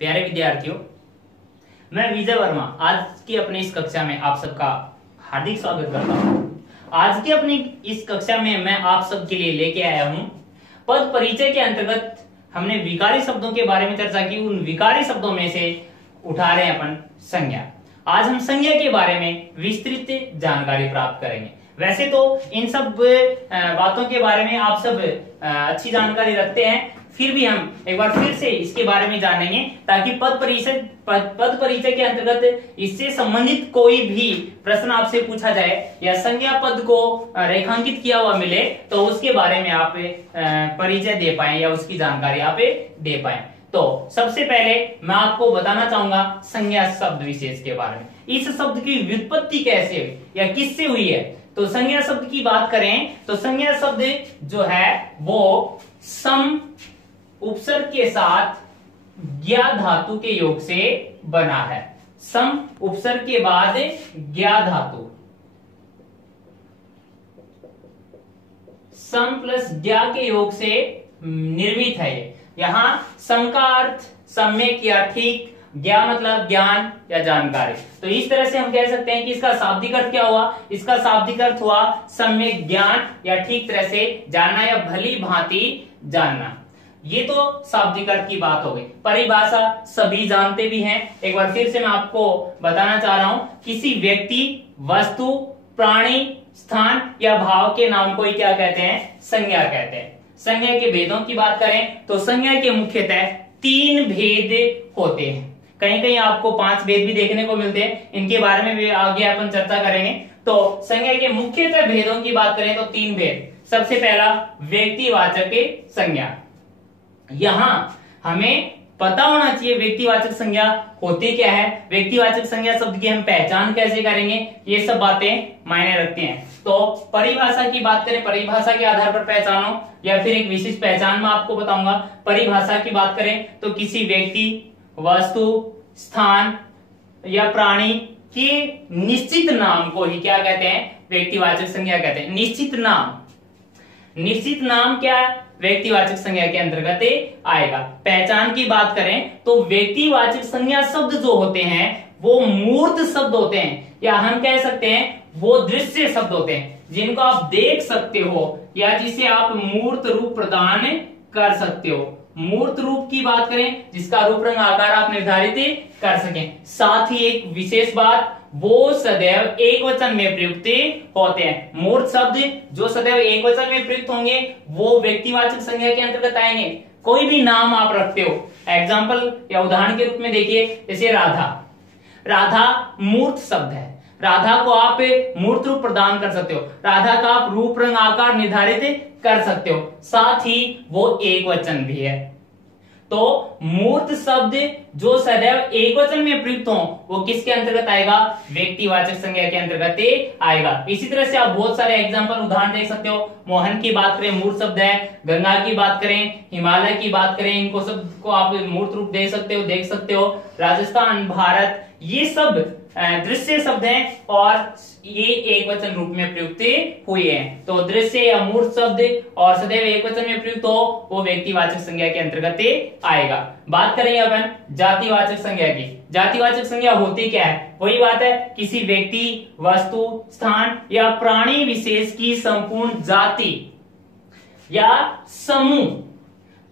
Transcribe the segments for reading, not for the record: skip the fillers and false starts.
प्यारे विद्यार्थियों, मैं विजय वर्मा आज की अपनी इस कक्षा में आप सबका हार्दिक स्वागत करता हूं। आज की अपनी इस कक्षा में मैं आप सबके लिए लेके आया हूं पद परिचय के अंतर्गत हमने विकारी शब्दों के बारे में चर्चा की। उन विकारी शब्दों में से उठा रहे हैं अपन संज्ञा। आज हम संज्ञा के बारे में विस्तृत जानकारी प्राप्त करेंगे। वैसे तो इन सब बातों के बारे में आप सब अच्छी जानकारी रखते हैं, फिर भी हम एक बार फिर से इसके बारे में जानेंगे ताकि पद परिचय के अंतर्गत इससे संबंधित कोई भी प्रश्न आपसे पूछा जाए या संज्ञा पद को रेखांकित किया हुआ मिले तो उसके बारे में आप परिचय दे पाए या उसकी जानकारी आप दे पाए। तो सबसे पहले मैं आपको बताना चाहूंगा संज्ञा शब्द विशेष के बारे में। इस शब्द की व्युत्पत्ति कैसे हुई या किससे हुई है। तो संज्ञा शब्द की बात करें तो संज्ञा शब्द जो है वो सम उपसर्ग के साथ ज्ञा धातु के योग से बना है। सम उपसर्ग के बाद ज्ञा धातु, सम प्लस ज्ञा के योग से निर्मित है ये। यहां सम का अर्थ सम्यक या ठीक, ज्ञा मतलब ज्ञान या जानकारी। तो इस तरह से हम कह सकते हैं कि इसका शाब्दिक अर्थ क्या हुआ। इसका शाब्दिक अर्थ हुआ सम्यक ज्ञान या ठीक तरह से जानना या भली भांति जानना। ये तो शाब्दिक अर्थ की बात हो गई। परिभाषा सभी जानते भी हैं। एक बार फिर से मैं आपको बताना चाह रहा हूं, किसी व्यक्ति, वस्तु, प्राणी, स्थान या भाव के नाम को ही क्या कहते हैं, संज्ञा कहते हैं। संज्ञा के भेदों की बात करें तो संज्ञा के मुख्यतः 3 भेद होते हैं। कहीं कहीं आपको 5 भेद भी देखने को मिलते हैं, इनके बारे में भी आगे अपन चर्चा करेंगे। तो संज्ञा के मुख्यतः भेदों की बात करें तो 3 भेद। सबसे पहला व्यक्तिवाचक संज्ञा। यहां हमें पता होना चाहिए व्यक्तिवाचक संज्ञा होती क्या है, व्यक्तिवाचक संज्ञा शब्द की हम पहचान कैसे करेंगे, ये सब बातें मायने रखती हैं। तो परिभाषा की बात करें, परिभाषा के आधार पर पहचानो या फिर एक विशिष्ट पहचान मैं आपको बताऊंगा। परिभाषा की बात करें तो किसी व्यक्ति, वस्तु, स्थान या प्राणी के निश्चित नाम को ही क्या कहते हैं, व्यक्तिवाचक संज्ञा कहते हैं। निश्चित नाम, निश्चित नाम क्या व्यक्तिवाचक संज्ञा के अंतर्गत आएगा। पहचान की बात करें तो व्यक्तिवाचक संज्ञा शब्द जो होते हैं वो मूर्त शब्द होते हैं, या हम कह सकते हैं वो दृश्य शब्द होते हैं जिनको आप देख सकते हो या जिसे आप मूर्त रूप प्रदान कर सकते हो। मूर्त रूप की बात करें जिसका रूप रंग आकार आप निर्धारित कर सकें। साथ ही एक विशेष बात, वो सदैव एक वचन में प्रयुक्त होते हैं। मूर्त शब्द जो सदैव एक वचन में प्रयुक्त होंगे वो व्यक्तिवाचक संज्ञा के अंतर्गत आएंगे। कोई भी नाम आप रखते हो, एग्जाम्पल या उदाहरण के रूप में देखिए, जैसे राधा। राधा मूर्त शब्द है, राधा को आप मूर्त रूप प्रदान कर सकते हो, राधा का आप रूप रंग आकार निर्धारित कर सकते हो, साथ ही वो एक वचन भी है। तो मूर्त शब्द जो सदैव एक वचन में प्रयुक्त हो वो किसके अंतर्गत आएगा, व्यक्तिवाचक संज्ञा के अंतर्गत आएगा। इसी तरह से आप बहुत सारे एग्जांपल उदाहरण देख सकते हो। मोहन की बात करें मूर्त शब्द है, गंगा की बात करें, हिमालय की बात करें, इनको सब को आप मूर्त रूप दे सकते हो। राजस्थान, भारत, ये सब दृश्य शब्द हैं और ये एक वचन रूप में प्रयुक्त हुए हैं। तो दृश्य या मूर्त शब्द और सदैव एक वचन में प्रयुक्त हो वो व्यक्तिवाचक संज्ञा के अंतर्गत आएगा। बात करेंगे अपन जातिवाचक संज्ञा की। जातिवाचक संज्ञा होती क्या है, वही बात है, किसी व्यक्ति, वस्तु, स्थान या प्राणी विशेष की संपूर्ण जाति या समूह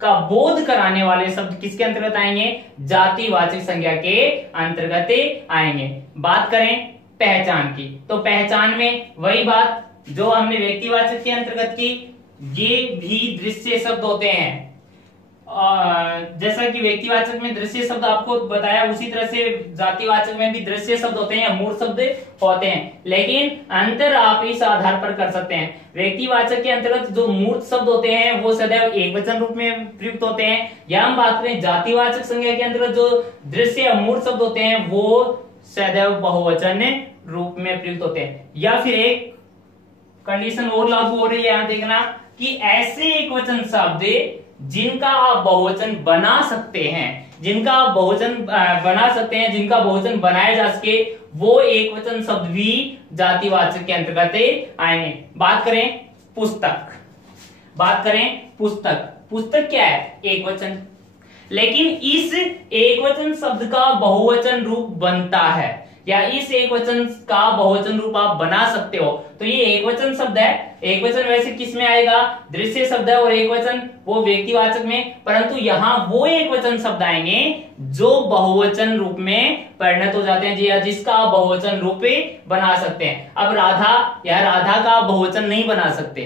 का बोध कराने वाले शब्द किसके अंतर्गत आएंगे, जातिवाचक संज्ञा के अंतर्गत आएंगे। बात करें पहचान की तो पहचान में वही बात जो हमने व्यक्तिवाचक के अंतर्गत की, ये भी दृश्य शब्द होते हैं। जैसा कि व्यक्तिवाचक में दृश्य शब्द आपको बताया उसी तरह से जातिवाचक में भी दृश्य शब्द होते हैं, मूर्त शब्द होते हैं, लेकिन अंतर आप इस आधार पर कर सकते हैं। व्यक्तिवाचक के अंतर्गत जो मूर्त शब्द होते हैं वो सदैव एक वचन रूप में प्रयुक्त होते हैं, या हम बात करें जातिवाचक संज्ञा के अंतर्गत जो दृश्य या मूर्त शब्द होते हैं वो सदैव बहुवचन रूप में प्रयुक्त होते हैं। या फिर एक कंडीशन और लागू हो रही है, यहां देखना कि ऐसे एक वचन शब्द जिनका आप बहुवचन बना सकते हैं, जिनका आप बहुवचन बना सकते हैं, जिनका बहुवचन बनाया जा सके, वो एक वचन शब्द भी जातिवाचक के अंतर्गत आएंगे। बात करें पुस्तक, बात करें पुस्तक, पुस्तक क्या है, एक वचन। लेकिन इस एकवचन शब्द का बहुवचन रूप बनता है, या इस एकवचन का बहुवचन रूप आप बना सकते हो। तो ये एकवचन शब्द है। एकवचन वैसे किस में आएगा? दृश्य शब्द है, और एकवचन वो व्यक्तिवाचक में, परंतु यहाँ वो एकवचन शब्द आएंगे जो बहुवचन रूप में परिणत हो जाते हैं, या जिसका आप बहुवचन रूप बना सकते हैं। अब राधा, या राधा का आप बहुवचन नहीं बना सकते।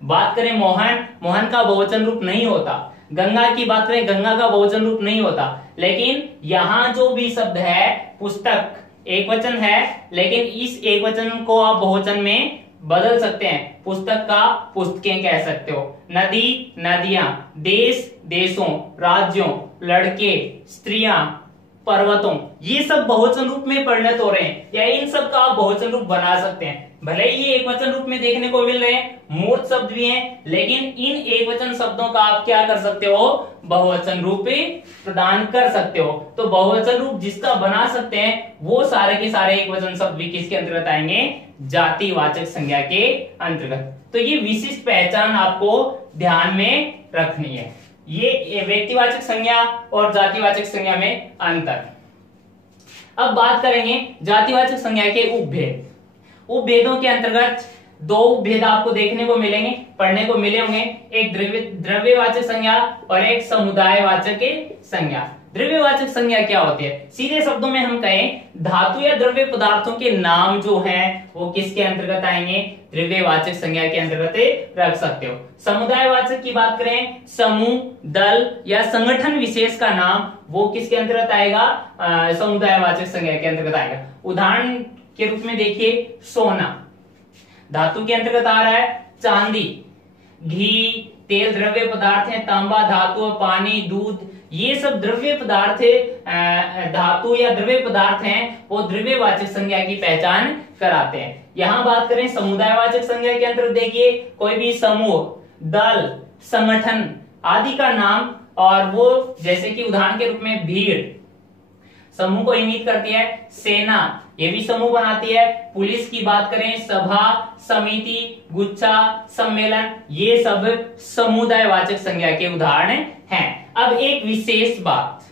बात करें मोहन, मोहन का बहुवचन रूप नहीं होता। गंगा की बात करें, गंगा का बहुवचन रूप नहीं होता। लेकिन यहाँ जो भी शब्द है, पुस्तक एकवचन है, लेकिन इस एकवचन को आप बहुवचन में बदल सकते हैं। पुस्तक का पुस्तकें कह सकते हो, नदी नदियां, देश देशों, राज्यों, लड़के स्त्रियां, पर्वतों, ये सब बहुवचन रूप में परिणत हो रहे हैं, या इन सब का आप बहुवचन रूप बना सकते हैं। भले ही ये एकवचन रूप में देखने को मिल रहे हैं, मूर्त शब्द भी हैं, लेकिन इन एकवचन शब्दों का आप क्या कर सकते हो? बहुवचन रूप प्रदान कर सकते हो। तो बहुवचन रूप जिसका बना सकते हैं वो सारे के सारे एकवचन शब्द भी किसके अंतर्गत आएंगे? जातिवाचक संज्ञा के अंतर्गत। तो ये विशिष्ट पहचान आपको ध्यान में रखनी है। ये व्यक्तिवाचक संज्ञा और जातिवाचक संज्ञा में अंतर। अब बात करेंगे जातिवाचक संज्ञा के उपभेद। उपभेदों के अंतर्गत दो उपभेद आपको देखने को मिलेंगे, पढ़ने को मिले होंगे। एक द्रव्यवाचक संज्ञा और एक समुदायवाचक संज्ञा। द्रव्यवाचक संज्ञा क्या होती है? सीधे शब्दों में हम कहें, धातु या द्रव्य पदार्थों के नाम जो हैं वो किसके अंतर्गत आएंगे? द्रव्यवाचक संज्ञा के अंतर्गत रख सकते हो। समुदायवाचक की बात करें, समूह, दल या संगठन विशेष का नाम, वो किसके अंतर्गत आएगा? समुदायवाचक संज्ञा के अंतर्गत आएगा। उदाहरण के रूप में देखिए, सोना धातु के अंतर्गत आ रहा है, चांदी, घी, तेल द्रव्य पदार्थ है, तांबा धातु, पानी, दूध, ये सब द्रव्य पदार्थ धातु या द्रव्य पदार्थ हैं, वो द्रव्यवाचक संज्ञा की पहचान कराते हैं। यहां बात करें समुदायवाचक संज्ञा के अंतर्गत, देखिए कोई भी समूह, दल, संगठन आदि का नाम, और वो जैसे कि उदाहरण के रूप में भीड़ समूह को इंगित करती है, सेना ये भी समूह बनाती है, पुलिस की बात करें, सभा, समिति, गुच्छा, सम्मेलन, ये सब समुदायवाचक संज्ञा के उदाहरण हैं। अब एक विशेष बात,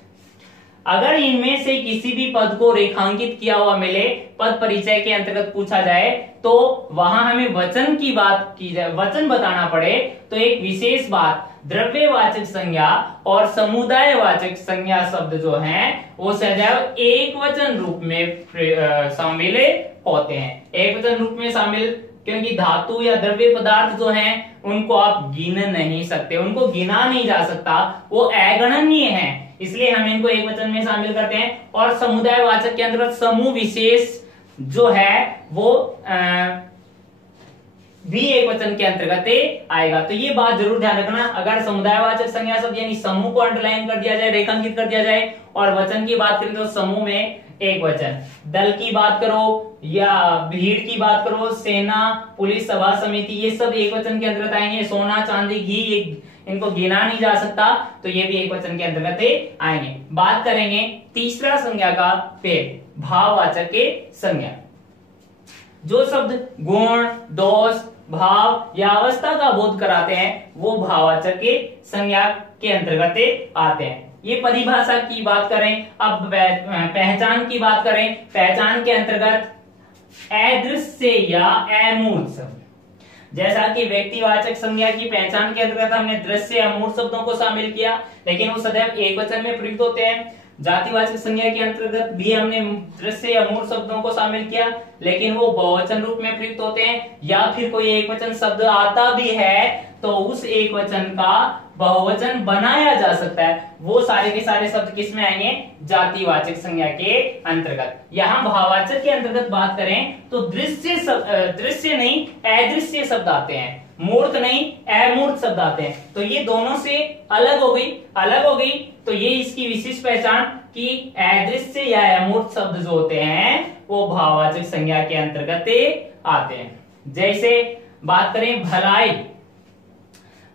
अगर इनमें से किसी भी पद को रेखांकित किया हुआ मिले, पद परिचय के अंतर्गत पूछा जाए, तो वहां हमें वचन की बात की जाए, वचन बताना पड़े, तो एक विशेष बात, द्रव्यवाचक संज्ञा और समुदायवाचक संज्ञा शब्द जो हैं वो सदैव एक वचन रूप में शामिल होते हैं। एक वचन रूप में शामिल, क्योंकि धातु या द्रव्य पदार्थ जो हैं उनको आप गिन नहीं सकते, उनको गिना नहीं जा सकता, वो अगणनीय हैं, इसलिए हम इनको एक वचन में शामिल करते हैं। और समुदायवाचक के अंतर्गत समूह विशेष जो है वो भी एक वचन के अंतर्गत आएगा। तो ये बात जरूर ध्यान रखना, अगर समुदायवाचक संज्ञा शब्द यानी समूह को अंडरलाइन कर दिया जाए, रेखांकित कर दिया जाए, और वचन की बात करें तो समूह में एक वचन, दल की बात करो या भीड़ की बात करो, सेना, पुलिस, सभा, समिति, ये सब एक वचन के अंतर्गत आएंगे। सोना, चांदी, घी, इनको गिना नहीं जा सकता, तो ये भी एक वचन के अंतर्गत आएंगे। बात करेंगे तीसरा संज्ञा का भेद, भाववाचक के संज्ञा। जो शब्द गुण, दोष, भाव या अवस्था का बोध कराते हैं वो भाववाचक के संज्ञा के अंतर्गत आते हैं। ये परिभाषा की बात करें, अब पहचान की बात करें, पहचान के अंतर्गत अदृश्य या अमूर्त शब्द, जैसा कि व्यक्तिवाचक संज्ञा की पहचान के अंतर्गत हमने दृश्य अमूर्त शब्दों को शामिल किया, लेकिन वो सदैव एक वचन में प्रयुक्त होते हैं। जातिवाचक संज्ञा के अंतर्गत भी हमने दृश्य अमूर्त शब्दों को शामिल किया, लेकिन वो बहुवचन रूप में प्रयुक्त होते हैं, या फिर कोई एक वचन शब्द आता भी है तो उस एक वचन का बहुवचन बनाया जा सकता है। वो सारे के सारे शब्द किस में आएंगे? जातिवाचक संज्ञा के अंतर्गत। यहाँ भाववाचक के अंतर्गत बात करें तो दृश्य नहीं अदृश्य शब्द आते हैं, मूर्त नहीं अमूर्त शब्द आते हैं। तो ये दोनों से अलग हो गई, तो ये इसकी विशिष्ट पहचान कि अदृश्य या अमूर्त शब्द जो होते हैं वो भाववाचक संज्ञा के अंतर्गत आते हैं। जैसे बात करें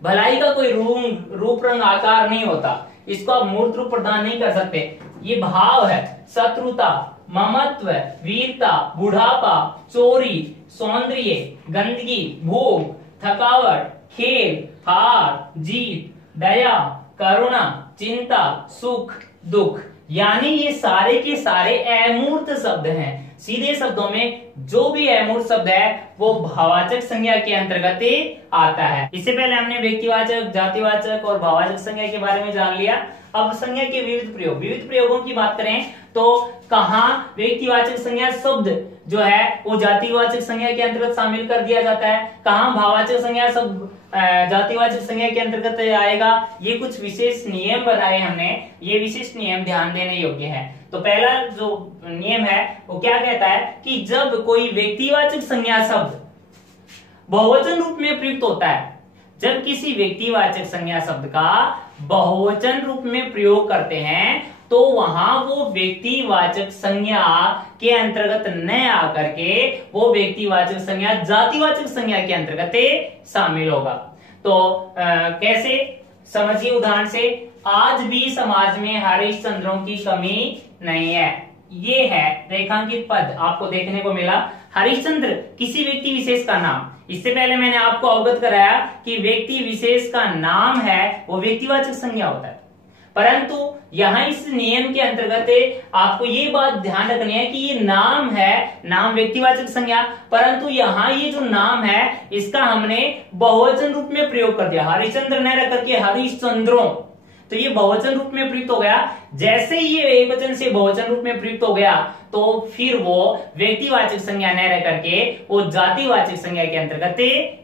भलाई का कोई रूप रंग आकार नहीं होता, इसको आप मूर्त रूप प्रदान नहीं कर सकते। ये भाव है, शत्रुता, ममत्व, वीरता, बुढ़ापा, चोरी, सौंदर्य, गंदगी, भूख, थकावट, खेल, हार, जीत, दया, करुणा, चिंता, सुख, दुख, यानी ये सारे के सारे अमूर्त शब्द हैं। सीधे शब्दों में जो भी अमूर्त शब्द है वो भाववाचक संज्ञा के अंतर्गत आता है। इससे पहले हमने व्यक्तिवाचक, जातिवाचक और भाववाचक संज्ञा के बारे में जान लिया। अब संज्ञा के विविध प्रयोगों की बात करें तो कहाँ व्यक्तिवाचक संज्ञा शब्द जो है वो जातिवाचक संज्ञा के अंतर्गत शामिल कर दिया जाता है, कहाँ भाववाचक संज्ञा शब्द जातिवाचक संज्ञा के अंतर्गत आएगा। ये कुछ विशेष नियम बनाए हमने, ये विशिष्ट नियम ध्यान देने योग्य है। तो पहला जो नियम है वो क्या कहता है कि जब कोई व्यक्तिवाचक संज्ञा शब्द बहुवचन रूप में प्रयुक्त होता है, जब किसी व्यक्तिवाचक संज्ञा शब्द का बहुवचन रूप में प्रयोग करते हैं तो वहां वो व्यक्तिवाचक संज्ञा के अंतर्गत न आकर के वो व्यक्तिवाचक संज्ञा जातिवाचक संज्ञा के अंतर्गत शामिल होगा। तो कैसे समझिए उदाहरण से, आज भी समाज में हरिश्चंद्रों की कमी नहीं है। ये है रेखांकित पद आपको देखने को मिला। हरिश्चंद्र किसी व्यक्ति विशेष का नाम, इससे पहले मैंने आपको अवगत कराया कि व्यक्ति विशेष का नाम है वो व्यक्तिवाचक संज्ञा होता है, परंतु यहां इस नियम के अंतर्गत आपको ये बात ध्यान रखनी है कि ये नाम है, नाम व्यक्तिवाचक संज्ञा, परंतु यहाँ ये जो नाम है इसका हमने बहुवचन रूप में प्रयोग कर दिया। हरिश्चंद्र न रख करके हरिश्चंद्रों, तो ये बहुवचन रूप में प्रयुक्त हो गया। जैसे ही ये एकवचन से बहुवचन रूप में प्रयुक्त हो गया तो फिर वो व्यक्तिवाचक संज्ञा न रह करके वो जातिवाचक संज्ञा के अंतर्गत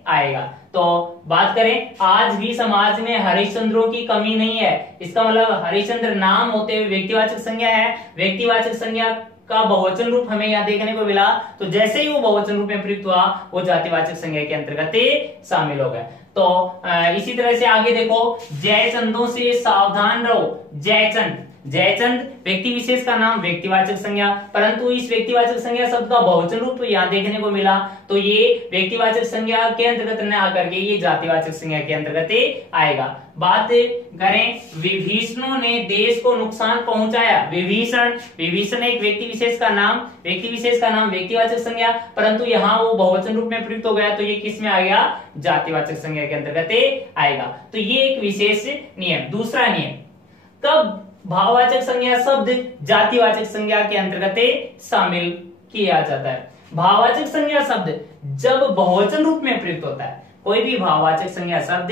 आएगा। तो बात करें, आज भी समाज में हरिश्चंद्रों की कमी नहीं है, इसका मतलब हरिश्चंद्र नाम होते हुए व्यक्तिवाचक संज्ञा है। व्यक्तिवाचक संज्ञा का बहुवचन रूप हमें यहाँ देखने को मिला, तो जैसे ही वो बहुवचन रूप में प्रयुक्त हुआ वो जातिवाचक संज्ञा के अंतर्गत शामिल हो गया। तो इसी तरह से आगे देखो, जयचंदों से सावधान रहो। जयचंद, जयचंद व्यक्ति विशेष का नाम, व्यक्तिवाचक संज्ञा, परंतु इस व्यक्तिवाचक संज्ञा शब्द का बहुवचन रूप यहाँ देखने को मिला, तो ये व्यक्तिवाचक संज्ञा के अंतर्गत न आकर के ये जातिवाचक संज्ञा के अंतर्गत आएगा। बात करें, विभीषणों ने देश को नुकसान पहुंचाया। विभीषण, विभीषण एक व्यक्ति विशेष का नाम, व्यक्ति विशेष का नाम व्यक्तिवाचक संज्ञा, परंतु यहाँ वो बहुवचन रूप में प्रयुक्त हो गया, तो ये किस में आ गया, जातिवाचक संज्ञा के अंतर्गत आएगा। तो ये एक विशेष नियम। दूसरा नियम, कब भाववाचक संज्ञा शब्द जातिवाचक संज्ञा के अंतर्गत शामिल किया जाता है। भाववाचक संज्ञा शब्द जब बहुवचन रूप में प्रयुक्त होता है, कोई भी भाववाचक संज्ञा शब्द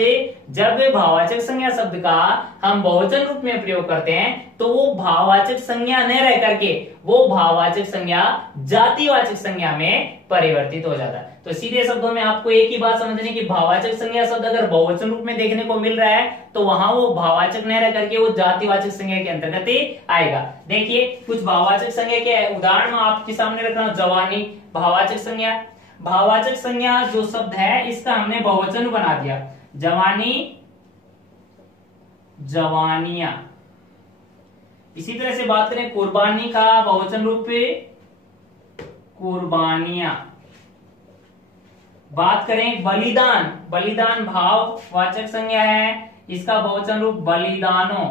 जब भाववाचक संज्ञा शब्द का हम बहुवचन रूप में प्रयोग करते हैं तो वो भाववाचक संज्ञा न रह करके वो भाववाचक संज्ञा जातिवाचक संज्ञा में परिवर्तित हो जाता है। तो सीधे शब्दों में आपको एक ही बात समझनी कि भाववाचक संज्ञा शब्द अगर बहुवचन रूप में देखने को मिल रहा है तो वहां वो भाववाचक न रह करके वो जातिवाचक संज्ञा के अंतर्गत आएगा। देखिए कुछ भाववाचक संज्ञा के उदाहरण आपके सामने रखना। जवानी भाववाचक संज्ञा, भाववाचक संज्ञा जो शब्द है इसका हमने बहुवचन बना दिया, जवानी, जवानियां। इसी तरह से बात करें कुर्बानी का बहुवचन रूप कुर्बानियां। बात करें बलिदान, बलिदान भाववाचक संज्ञा है, इसका बहुवचन रूप बलिदानों।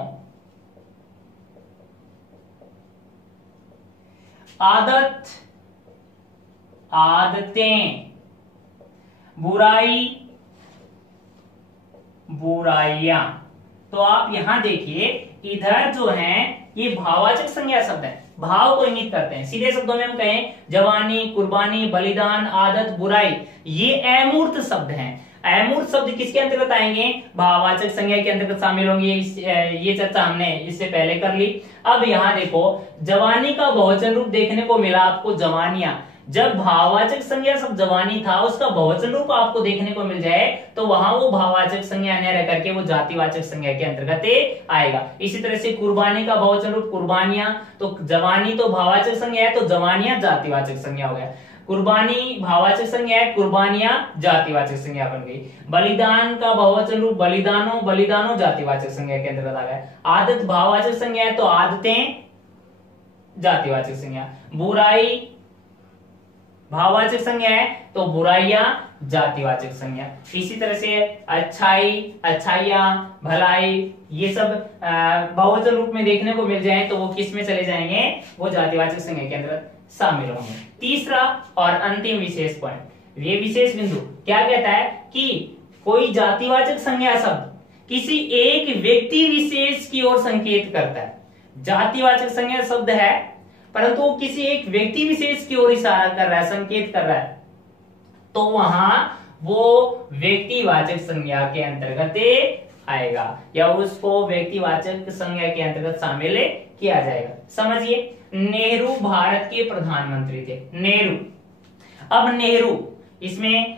आदत, आदतें। बुराई, बुराइयां। तो आप यहां देखिए इधर जो है ये भाववाचक संज्ञा शब्द है, भाव को इंगित करते हैं। सीधे शब्दों में हम कहें जवानी, कुर्बानी, बलिदान, आदत, बुराई, ये अमूर्त शब्द हैं। अमूर्त शब्द किसके अंतर्गत आएंगे, भाववाचक संज्ञा के अंतर्गत शामिल होंगे। ये चर्चा हमने इससे पहले कर ली। अब यहाँ देखो जवानी का बहुवचन रूप देखने को मिला आपको, जवानियां। जब भाववाचक संज्ञा शब्द जवानी था उसका बहुवचन रूप आपको देखने को मिल जाए तो वहां वो भाववाचक संज्ञा न रह करके वो जातिवाचक संज्ञा के अंतर्गत आएगा। इसी तरह से कुर्बानी का बहुवचन रूप कुर्बानियां, तो जवानी तो भाववाचक संज्ञा है तो जवानियां जातिवाचक संज्ञा हो गया। कुर्बानी भाववाचक संज्ञा है, कुर्बानियां जातिवाचक संज्ञा बन गई। बलिदान का बहुवचन रूप बलिदानों, बलिदानों जातिवाचक संज्ञा के अंतर्गत आ गया। आदत भाववाचक संज्ञा है तो आदतें जातिवाचक संज्ञा। बुराई भाववाचक संज्ञा है तो बुराइयां जातिवाचक संज्ञा। इसी तरह से अच्छाई, अच्छाइयां, भलाई, ये सब बहुवचन रूप में देखने को मिल जाए तो वो किस में चले जाएंगे, वो जातिवाचक संज्ञा के अंतर्गत शामिल होंगे। तीसरा और अंतिम विशेष पॉइंट, ये विशेष बिंदु क्या कहता है कि कोई जातिवाचक संज्ञा शब्द किसी एक व्यक्ति विशेष की ओर संकेत करता है। जातिवाचक संज्ञा शब्द है परंतु वो किसी एक व्यक्ति विशेष की ओर इशारा कर रहा है, संकेत कर रहा है, तो वहां वो व्यक्तिवाचक संज्ञा के अंतर्गत आएगा या उसको व्यक्तिवाचक संज्ञा के अंतर्गत शामिल किया जाएगा। समझिए, नेहरू भारत के प्रधानमंत्री थे। नेहरू, अब नेहरू इसमें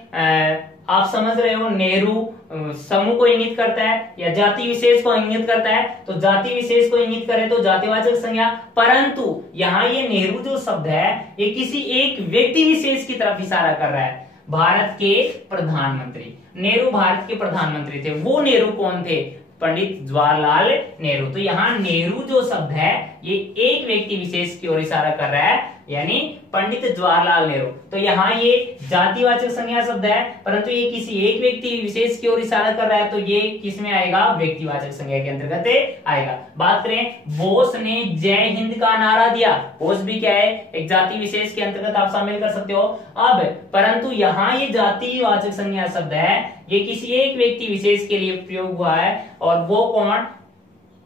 आप समझ रहे हो, नेहरू समूह को इंगित करता है या जाति विशेष को इंगित करता है। तो जाति विशेष को इंगित करे तो जातिवाचक संज्ञा, परंतु यहाँ ये नेहरू जो शब्द है ये किसी एक व्यक्ति विशेष की तरफ इशारा कर रहा है। भारत के प्रधानमंत्री, नेहरू भारत के प्रधानमंत्री थे। वो नेहरू कौन थे? पंडित जवाहरलाल नेहरू। तो यहाँ नेहरू जो शब्द है ये एक व्यक्ति विशेष की ओर इशारा कर रहा है, यानी पंडित जवाहरलाल नेहरू। तो यहाँ ये जातिवाचक संज्ञा शब्द है परंतु ये किसी एक व्यक्ति विशेष की ओर इशारा कर रहा है, तो ये किस में आएगा? व्यक्तिवाचक संज्ञा के अंतर्गत आएगा। बात करें, बोस ने जय हिंद का नारा दिया। बोस भी क्या है? एक जाति विशेष के अंतर्गत आप शामिल कर सकते हो। अब परंतु यहाँ ये जातिवाचक संज्ञा शब्द है ये किसी एक व्यक्ति विशेष के लिए प्रयोग हुआ है, और वो कौन?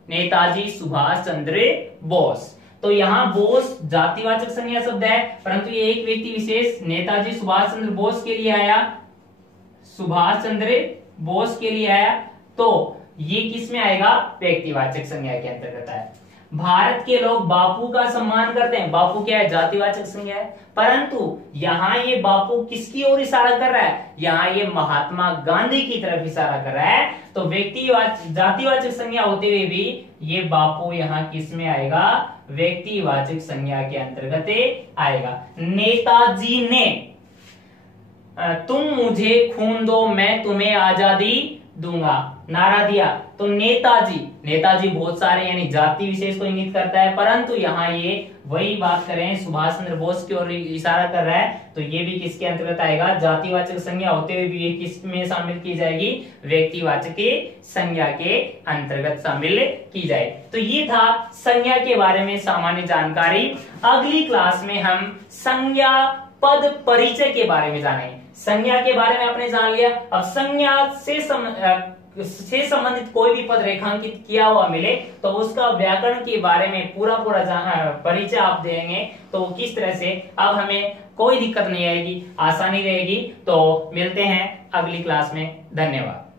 नेताजी सुभाष चंद्र बोस। तो यहाँ बोस जातिवाचक संज्ञा शब्द है परंतु ये एक व्यक्ति विशेष नेताजी सुभाष चंद्र बोस के लिए आया, सुभाष चंद्र बोस के लिए आया, तो ये किस में आएगा? व्यक्तिवाचक संज्ञा के अंतर्गत आया। भारत के लोग बापू का सम्मान करते हैं। बापू क्या है? जातिवाचक संज्ञा है, परंतु यहाँ ये बापू किसकी ओर इशारा कर रहा है? यहाँ ये महात्मा गांधी की तरफ इशारा कर रहा है। तो जातिवाचक संज्ञा होते हुए भी ये बापू यहाँ किस में आएगा? व्यक्तिवाचक संज्ञा के अंतर्गत आएगा। नेताजी ने तुम मुझे खून दो मैं तुम्हें आजादी दूंगा नारा दिया। तो नेताजी, नेताजी बहुत सारे यानी जाति विशेष को इंगित करता है, परंतु यहाँ ये वही बात करें सुभाष चंद्र बोस की ओर इशारा कर रहा है, तो ये भी किसके अंतर्गत आएगा? जातिवाचक संज्ञा होते हुए भी ये किस में शामिल की जाएगी? व्यक्तिवाचक संज्ञा के अंतर्गत शामिल की जाए। तो ये था संज्ञा के बारे में सामान्य जानकारी। अगली क्लास में हम संज्ञा पद परिचय के बारे में जानेंगे। संज्ञा के बारे में आपने जान लिया, अब संज्ञा से संबंधित कोई भी पद रेखांकित किया हुआ मिले तो उसका व्याकरण के बारे में पूरा परिचय आप देंगे, तो किस तरह से अब हमें कोई दिक्कत नहीं आएगी, आसानी रहेगी। तो मिलते हैं अगली क्लास में। धन्यवाद।